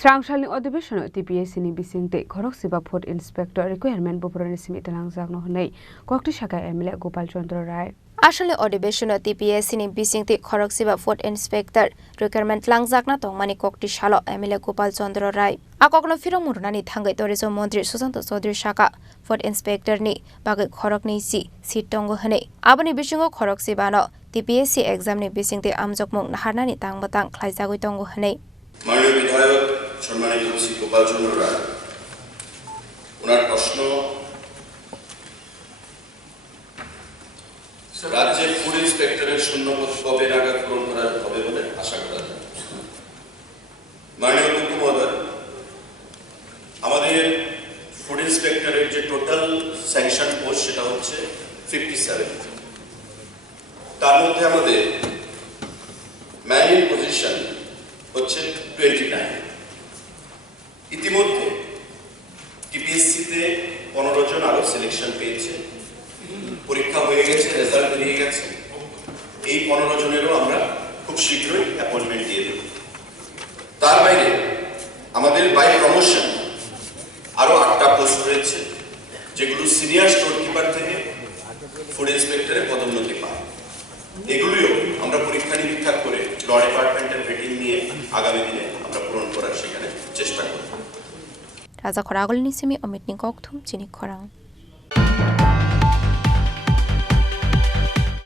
Srangshali अधिवेशन TPSC ni bisingte khorok siba food inspector requirement boporani simi talangjak no honai kokti shaka MLA Gopal Chandra Rai আসলে অধিবেশন TPSC ni bisingte khorok siba food inspector requirement langjak na tongmani kokti shalo MLA Gopal Chandra Rai akokno firong murunani thangai tourism mantri Susanto Chaudhary Shaka food inspector ni bagai khorok ni si tongo hne aboni bisingo khorok siba no TPSC exam ni bisingte amjokmung naharnani tangbatang khlaijagoi tongo hne মাননীয় বিধায়ক সম্মানিত শ্রী গোপাল চন্দ্র রায় ওনার প্রশ্ন রাজ্যের food ইন্সপেক্টরের শূন্যপদ কবে নাগাদ পূরণ করা হবে বলে আশা করা যায়। মাননীয় অধ্যক্ষ মহোদয়, আমাদের ফুড ইন্সপেক্টরের যে টোটাল স্যাংশন পোস্ট সেটা হচ্ছে 57, তার মধ্যে আমাদের ম্যান পজিশন হচ্ছে 29। ইতিমধ্যে টিপিএসসিতে 15 জন আরো সিলেকশন পেয়েছে, পরীক্ষা হয়ে গেছে, রেজাল্ট বেরিয়ে গেছে। এই 15 জনেরও আমরা খুব শীঘ্রই অ্যাপয়েন্টমেন্ট দিয়ে দেব। তার বাইরে আমাদের বাই প্রমোশন আরো 8টা পোস্ট রয়েছে, যেগুলো সিনিয়র স্টোর কিপার থেকে ফুড ইন্সপেক্টরে পদোন্নতি পায়। এগুলিও আমরা পরীক্ষা নিরীক্ষা করে ল ডিপার্টমেন্টের ভেটিং নিয়ে আগামী দিনে আমরা পূরণ করার সেখানে চেষ্টা করব। রাজা খরাগল নিসিমি অমিত নিকক থুম চিনি খরাং।